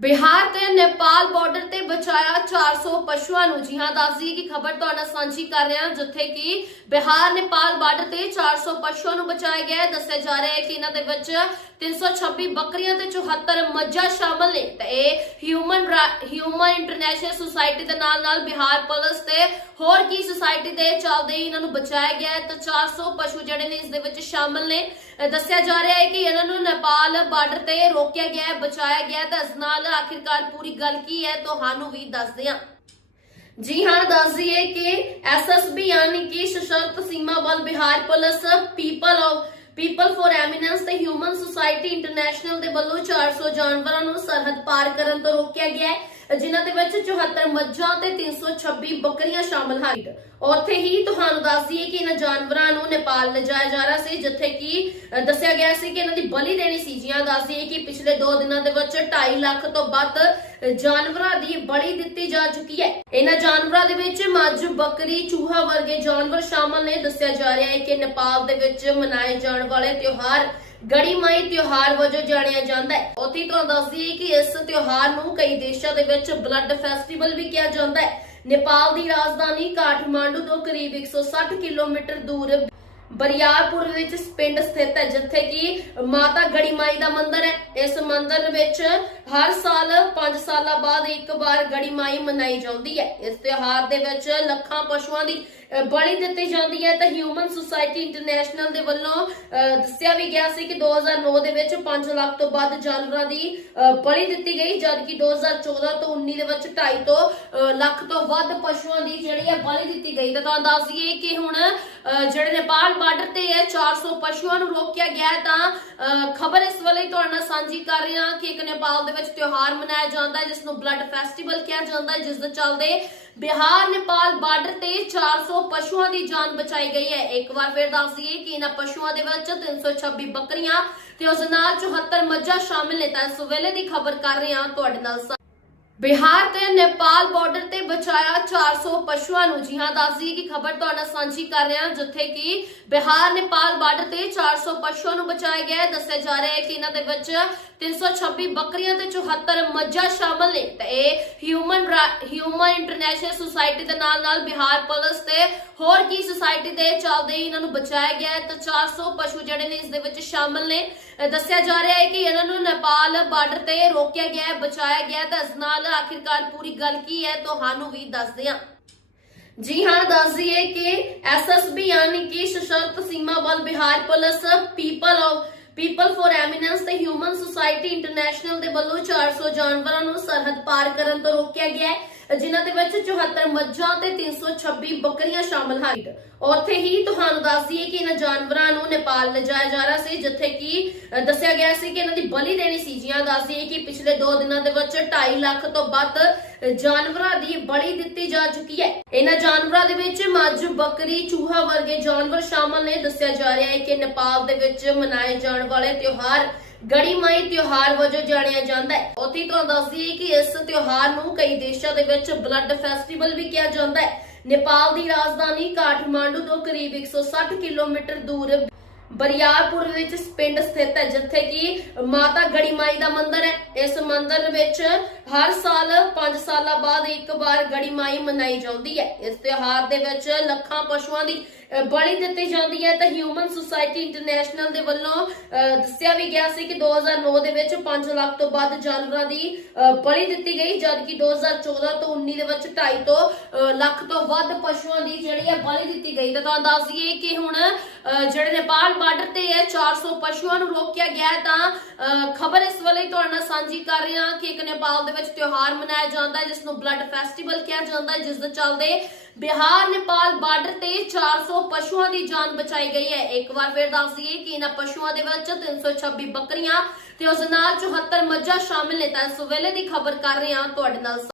ਬਿਹਾਰ ਤੇ ਨੇਪਾਲ ਬਾਰਡਰ ਤੇ ਬਚਾਇਆ 400 ਪਸ਼ੂਆਂ ਨੂੰ। ਜੀ ਹਾਂ ਦੱਸਦੀ ਕਿ ਖਬਰ ਤੁਹਾਡੇ ਨਾਲ ਸਾਂਝੀ ਕਰ ਰਹੇ ਹਾਂ, ਜਿੱਥੇ ਕਿ ਬਿਹਾਰ, ਨੇਪਾਲ ਬਾਰਡਰ ਤੇ 400 ਪਸ਼ੂਆਂ ਨੂੰ ਬਚਾਇਆ ਗਿਆ ਹੈ। ਦੱਸਿਆ ਜਾ ਰਿਹਾ ਹੈ ਕਿ ਇਹਨਾਂ ਦੇ ਵਿੱਚ 326 ਬੱਕਰੀਆਂ ਤੇ 74 ਮੱਝਾਂ ਸ਼ਾਮਲ ਨੇ। ਤੇ ਇਹ ਹਿਊਮਨ ਹਿਊਮਨ ਇੰਟਰਨੈਸ਼ਨਲ ਸੁਸਾਇਟੀ ਦੇ ਨਾਲ ਨਾਲ ਬਿਹਾਰ ਪੁਲਿਸ ਤੇ ਹੋਰ ਕੀ ਸੁਸਾਇਟੀ ਦੇ ਚੱਲਦੇ ਹੀ ਇਹਨਾਂ ਨੂੰ ਬਚਾਇਆ ਗਿਆ ਹੈ। ਤੇ 400 ਪਸ਼ੂ ਜਿਹੜੇ ਨੇ ਇਸ ਦੇ ਵਿੱਚ ਸ਼ਾਮਲ ਨੇ। ਦੱਸਿਆ ਜਾ ਰਿਹਾ ਹੈ ਕਿ ਇਹਨਾਂ ਨੂੰ ਨੇਪਾਲ ਬਾਰਡਰ ਤੇ ਰੋਕਿਆ ਗਿਆ ਹੈ, ਬਚਾਇਆ ਗਿਆ ਤਾਂ ਇਸ ਨਾਲ ਆਖਿਰਕਾਰ ਪੂਰੀ ਗੱਲ ਕੀ ਹੈ, ਤੁਹਾਨੂੰ ਵੀ ਦੱਸਦੇ ਹਾਂ। ਜੀ ਹਾਂ, ਦੱਸ ਦਈਏ ਕਿ ਐਸਐਸਬੀ ਯਾਨੀ ਕਿ Sashastra Seema Bal Bihar police people of, people for eminence ਤੇ ਹਿਊਮਨ ਸੁਸਾਇਟੀ ਇੰਟਰਨੈਸ਼ਨਲ ਦੇ ਵੱਲੋਂ 400 ਜਾਨਵਰਾਂ ਨੂੰ ਸਰਹੱਦ ਪਾਰ ਕਰਨ ਤੋਂ ਰੋਕਿਆ ਗਿਆ ਹੈ। ਜਿਨ੍ਹਾਂ ਦੇ ਵਿੱਚ 74 ਮੱਝਾਂ ਤੇ 326 ਬੱਕਰੀਆਂ ਸ਼ਾਮਲ ਹਨ। ਉੱਥੇ ਹੀ ਤੁਹਾਨੂੰ ਦੱਸ ਦਈਏ ਕਿ ਇਹਨਾਂ ਜਾਨਵਰਾਂ ਨੂੰ ਨੇਪਾਲ ਲਿਜਾਇਆ ਜਾ ਰਿਹਾ ਸੀ, ਜਿੱਥੇ ਕਿ ਦੱਸਿਆ ਗਿਆ ਸੀ ਕਿ ਇਹਨਾਂ ਦੀ ਬਲੀ ਦੇਣੀ ਸੀ। ਜੀਆਂ ਦੱਸ ਦਈਏ ਕਿ ਪਿਛਲੇ 2 ਦਿਨਾਂ ਦੇ ਵਿੱਚ 2.5 ਲੱਖ ਤੋਂ ਵੱਧ ਜਾਨਵਰਾਂ ਦੀ ਬਲੀ ਦਿੱਤੀ ਜਾ ਚੁੱਕੀ ਹੈ। ਇਹਨਾਂ ਜਾਨਵਰਾਂ ਦੇ ਵਿੱਚ ਮੱਝ, ਬੱਕਰੀ, ਚੂਹਾ ਵਰਗੇ ਜਾਨਵਰ ਸ਼ਾਮਲ ਨੇ। ਦੱਸਿਆ ਜਾ ਰਿਹਾ ਹੈ ਕਿ ਨੇਪਾਲ ਦੇ ਵਿੱਚ ਮਨਾਏ ਜਾਣ ਵਾਲੇ ਤਿਉਹਾਰ ਗੜੀਮਾਈ ਤਿਉਹਾਰ ਵਜੋਂ ਜਾਣਿਆ ਜਾਂਦਾ ਹੈ। ਉੱਥੇ ਤੁਹਾਨੂੰ ਦੱਸਦੀ ਦਈਏ ਕਿ ਇਸ ਤਿਉਹਾਰ ਨੂੰ ਕਈ ਦੇਸ਼ਾਂ ਦੇ ਵਿੱਚ ਬਲੱਡ ਫੈਸਟੀਵਲ ਵੀ ਕਿਹਾ ਜਾਂਦਾ ਹੈ। ਨੇਪਾਲ ਦੀ ਰਾਜਧਾਨੀ ਕਾਠਮਾਂਡੂ ਤੋਂ ਕਰੀਬ 160 ਕਿਲੋਮੀਟਰ ਦੂਰ ਬਰਿਆਰਪੁਰ ਵਿੱਚ ਪਿੰਡ ਸਥਿਤ ਹੈ, ਜਿੱਥੇ ਕਿ ਮਾਤਾ ਗੜੀ ਮਾਈ ਦਾ ਮੰਦਿਰ ਹੈ। ਇਸ ਮੰਦਿਰ ਵਿੱਚ ਹਰ ਸਾਲ 5 ਸਾਲਾਂ ਬਾਅਦ ਇੱਕ ਵਾਰ ਗੜੀ ਮਾਈ ਮਨਾਈ ਜਾਂਦੀ ਹੈ। ਇਸ ਤਿਉਹਾਰ ਦੇ ਵਿੱਚ ਲੱਖਾਂ ਪਸ਼ੂਆਂ ਦੀ ਬਲੀ ਦਿੱਤੀ ਜਾਂਦੀ ਹੈ ਤਾਂ ਹਿਊਮਨ ਸੁਸਾਇਟੀ ਇੰਟਰਨੈਸ਼ਨਲ ਦੇ ਵੱਲੋਂ ਅ, ਦੱਸਿਆ ਵੀ ਗਿਆ ਸੀ ਕਿ 2009 ਦੇ ਵਿੱਚ 5 ਲੱਖ ਤੋਂ ਵੱਧ ਜਾਨਵਰਾਂ ਦੀ ਬਲੀ ਦਿੱਤੀ ਗਈ ਜਦਕਿ 2014 ਤੋਂ 19 ਦੇ ਵਿੱਚ 2.5 ਤੋਂ ਲੱਖ ਤੋਂ ਵੱਧ ਪਸ਼ੂਆਂ ਦੀ ਜਿਹੜੀ ਹੈ ਬਲੀ ਦਿੱਤੀ ਗਈ। ਤਾਂ ਤੁਹਾਨੂੰ ਦੱਸ ਦਈਏ ਕਿ ਹੁਣ ਜਿਹੜੇ ਨੇਪਾਲ ਬਾਰਡਰ ਤੇ ਹੈ 400 ਪਸ਼ੂਆਂ ਨੂੰ ਰੋਕਿਆ ਗਿਆ ਹੈ ਤਾਂ ਖਬਰ ਇਸ ਵੇਲੇ ਤੁਹਾਡੇ ਨਾਲ ਸਾਂਝੀ ਕਰ ਰਹੇ ਹਾਂ ਕਿ ਇੱਕ ਨੇਪਾਲ ਦੇ ਵਿੱਚ ਤਿਉਹਾਰ ਮਨਾਇਆ ਜਾਂਦਾ ਹੈ ਜਿਸ ਨੂੰ ਬਲੱਡ ਫੈਸਟੀਵਲ ਕਿਹਾ ਜਾਂਦਾ ਹੈ ਜਿਸ ਦੇ ਚੱਲਦੇ ਬਿਹਾਰ ਨੇਪਾਲ ਬਾਰਡਰ ਤੇ 400 ਪਸ਼ੂਆਂ ਦੀ ਜਾਨ ਬਚਾਈ ਗਈ ਹੈ। ਇੱਕ ਵਾਰ ਫਿਰ ਦੱਸ ਦਈਏ ਕਿ ਇਹਨਾਂ ਪਸ਼ੂਆਂ ਦੇ ਵਿੱਚ 326 ਬੱਕਰੀਆਂ ਤੇ ਉਸ ਨਾਲ 74 ਮੱਝਾਂ ਸ਼ਾਮਿਲ ਨੇ। ਤਾਂ ਇਸ ਵੇਲੇ ਦੀ ਖਬਰ ਕਰ ਰਹੇ ਹਾਂ ਤੁਹਾਡੇ ਨਾਲ ਬਿਹਾਰ ਤੇ ਨੇਪਾਲ ਬਾਰਡਰ ਤੇ ਬਚਾਇਆ 400 ਪਸ਼ੂਆਂ ਨੂੰ। ਜੀ ਹਾਂ ਦੱਸਦੀ ਕਿ ਖਬਰ ਤੁਹਾਡੇ ਸਾਂਝੀ ਕਰ ਰਹੇ ਹਾਂ, ਜਿੱਥੇ ਕਿ ਬਿਹਾਰ, ਨੇਪਾਲ ਬਾਰਡਰ ਤੇ 400 ਪਸ਼ੂਆਂ ਨੂੰ ਬਚਾਇਆ ਗਿਆ ਹੈ। ਦੱਸਿਆ ਜਾ ਰਿਹਾ ਹੈ ਕਿ ਇਹਨਾਂ ਦੇ ਵਿੱਚ 326 ਬੱਕਰੀਆਂ ਤੇ 74 ਮੱਝਾਂ ਸ਼ਾਮਲ ਨੇ। ਤੇ ਇਹ ਹਿਊਮਨ ਹਿਊਮਨ ਇੰਟਰਨੈਸ਼ਨਲ ਸੁਸਾਇਟੀ ਦੇ ਨਾਲ ਨਾਲ ਬਿਹਾਰ ਪੁਲਿਸ ਤੇ ਹੋਰ ਕੀ ਸੁਸਾਇਟੀ ਦੇ ਚੱਲਦੇ ਹੀ ਇਹਨਾਂ ਨੂੰ ਬਚਾਇਆ ਗਿਆ ਹੈ। ਤਾਂ 400 ਪਸ਼ੂ ਜਿਹੜੇ ਨੇ ਇਸ ਦੇ ਵਿੱਚ ਸ਼ਾਮਲ ਨੇ। ਦੱਸਿਆ ਜਾ ਰਿਹਾ ਹੈ ਕਿ ਇਹਨਾਂ ਨੂੰ ਨੇਪਾਲ ਬਾਰਡਰ ਤੇ ਰੋਕਿਆ ਗਿਆ ਹੈ, ਬਚਾਇਆ ਗਿਆ ਤਾਂ ਇਸ ਨਾਲ ਆਖਿਰਕਾਰ ਪੂਰੀ ਗੱਲ ਕੀ ਹੈ, ਤੁਹਾਨੂੰ ਵੀ ਦੱਸਦੇ ਹਾਂ। ਜੀ ਹਾਂ, ਦੱਸ ਦਈਏ ਕਿ ਐਸਐਸਬੀ ਯਾਨੀ ਕਿ Sashastra Seema Bal Bihar police people of, people for eminence ਤੇ ਹਿਊਮਨ ਸੁਸਾਇਟੀ ਇੰਟਰਨੈਸ਼ਨਲ ਦੇ ਵੱਲੋਂ 400 ਜਾਨਵਰਾਂ ਨੂੰ ਸਰਹੱਦ ਪਾਰ ਕਰਨ ਤੋਂ ਰੋਕਿਆ ਗਿਆ ਹੈ। ਜਿਨ੍ਹਾਂ ਦੇ ਵਿੱਚ 74 ਮੱਝਾਂ ਤੇ 326 ਬੱਕਰੀਆਂ ਸ਼ਾਮਲ ਹਨ। ਉੱਥੇ ਹੀ ਤੁਹਾਨੂੰ ਦੱਸ ਦਈਏ ਕਿ ਇਹਨਾਂ ਜਾਨਵਰਾਂ ਨੂੰ ਨੇਪਾਲ ਲਿਜਾਇਆ ਜਾ ਰਿਹਾ ਸੀ, ਜਿੱਥੇ ਕਿ ਦੱਸਿਆ ਗਿਆ ਸੀ ਕਿ ਇਹਨਾਂ ਦੀ ਬਲੀ ਦੇਣੀ ਸੀ। ਜੀਆਂ ਦੱਸ ਦਈਏ ਕਿ ਪਿਛਲੇ 2 ਦਿਨਾਂ ਦੇ ਵਿੱਚ 2.5 ਲੱਖ ਤੋਂ ਵੱਧ ਜਾਨਵਰਾਂ ਦੀ ਬਲੀ ਦਿੱਤੀ ਜਾ ਚੁੱਕੀ ਹੈ। ਇਹਨਾਂ ਜਾਨਵਰਾਂ ਦੇ ਵਿੱਚ ਮੱਝ, ਬੱਕਰੀ, ਚੂਹਾ ਵਰਗੇ ਜਾਨਵਰ ਸ਼ਾਮਲ ਨੇ। ਦੱਸਿਆ ਜਾ ਰਿਹਾ ਹੈ ਕਿ ਨੇਪਾਲ ਦੇ ਵਿੱਚ ਮਨਾਏ ਜਾਣ ਵਾਲੇ ਤਿਉਹਾਰ ਗੜੀਮਾਈ ਤਿਉਹਾਰ ਵਜੋਂ ਜਾਣਿਆ ਜਾਂਦਾ ਹੈ। ਉੱਥੇ ਤੁਹਾਨੂੰ ਦੱਸਦੀ ਦਈਏ ਕਿ ਇਸ ਤਿਉਹਾਰ ਨੂੰ ਕਈ ਦੇਸ਼ਾਂ ਦੇ ਵਿੱਚ ਬਲੱਡ ਫੈਸਟੀਵਲ ਵੀ ਕਿਹਾ ਜਾਂਦਾ ਹੈ। ਨੇਪਾਲ ਦੀ ਰਾਜਧਾਨੀ ਕਾਠਮਾਂਡੂ ਤੋਂ ਕਰੀਬ 160 ਕਿਲੋਮੀਟਰ ਦੂਰ ਬਰਿਆਰਪੁਰ ਵਿੱਚ ਪਿੰਡ ਸਥਿਤ ਹੈ ਜਿੱਥੇ ਕਿ ਮਾਤਾ ਗੜੀ ਮਾਈ ਦਾ ਮੰਦਿਰ ਹੈ। ਇਸ ਮੰਦਿਰ ਵਿੱਚ ਹਰ ਸਾਲ 5 ਸਾਲਾਂ ਬਾਅਦ ਇੱਕ ਵਾਰ ਗੜੀ ਮਾਈ ਮਨਾਈ ਜਾਂਦੀ ਹੈ। ਇਸ ਤਿਉਹਾਰ ਦੇ ਵਿੱਚ ਲੱਖਾਂ ਪਸ਼ੂਆਂ ਦੀ ਬਲੀ ਦਿੱਤੀ ਜਾਂਦੀ ਹੈ ਤਾਂ ਹਿਊਮਨ ਸੁਸਾਇਟੀ ਇੰਟਰਨੈਸ਼ਨਲ ਦੇ ਵੱਲੋਂ ਅ, ਦੱਸਿਆ ਵੀ ਗਿਆ ਸੀ ਕਿ 2009 ਦੇ ਵਿੱਚ 5 ਲੱਖ ਤੋਂ ਵੱਧ ਜਾਨਵਰਾਂ ਦੀ ਅ, ਬਲੀ ਦਿੱਤੀ ਗਈ ਜਦਕਿ 2014 ਤੋਂ 19 ਦੇ ਵਿੱਚ 2.5 ਤੋਂ ਲੱਖ ਤੋਂ ਵੱਧ ਪਸ਼ੂਆਂ ਦੀ ਜਿਹੜੀ ਹੈ ਬਲੀ ਦਿੱਤੀ ਗਈ। ਤਾਂ ਤੁਹਾਨੂੰ ਦੱਸ ਦਈਏ ਕਿ ਹੁਣ ਜਿਹੜੇ ਨੇਪਾਲ ਬਾਰਡਰ ਤੇ ਹੈ 400 ਪਸ਼ੂਆਂ ਨੂੰ ਰੋਕਿਆ ਗਿਆ ਤਾਂ ਖਬਰ ਇਸ ਵੇਲੇ ਤੁਹਾਡੇ ਨਾਲ ਸਾਂਝੀ ਕਰ ਰਹੇ ਹਾਂ ਕਿ ਇੱਕ ਨੇਪਾਲ ਦੇ ਵਿੱਚ ਤਿਉਹਾਰ ਮਨਾਇਆ ਜਾਂਦਾ ਹੈ ਜਿਸ ਨੂੰ ਬਲੱਡ ਫੈਸਟੀਵਲ ਕਿਹਾ ਜਾਂਦਾ ਹੈ ਜਿਸ ਦੇ ਚੱਲਦੇ ਬਿਹਾਰ, ਨੇਪਾਲ ਬਾਰਡਰ ਤੇ 400 ਪਸ਼ੂਆਂ ਦੀ ਜਾਨ ਬਚਾਈ ਗਈ ਹੈ। ਇੱਕ ਵਾਰ ਫਿਰ ਦੱਸ ਦਈਏ ਕਿ ਇਹਨਾਂ ਪਸ਼ੂਆਂ ਦੇ ਵਿੱਚ 326 ਬੱਕਰੀਆਂ ਤੇ ਉਸ ਨਾਲ 74 ਮੱਝਾਂ ਸ਼ਾਮਿਲ ਨੇ। ਤਾਂ ਇਸ ਵੇਲੇ ਦੀ ਖਬਰ ਕਰ ਰਹੇ ਹਾਂ ਤੁਹਾਡੇ ਨਾਲ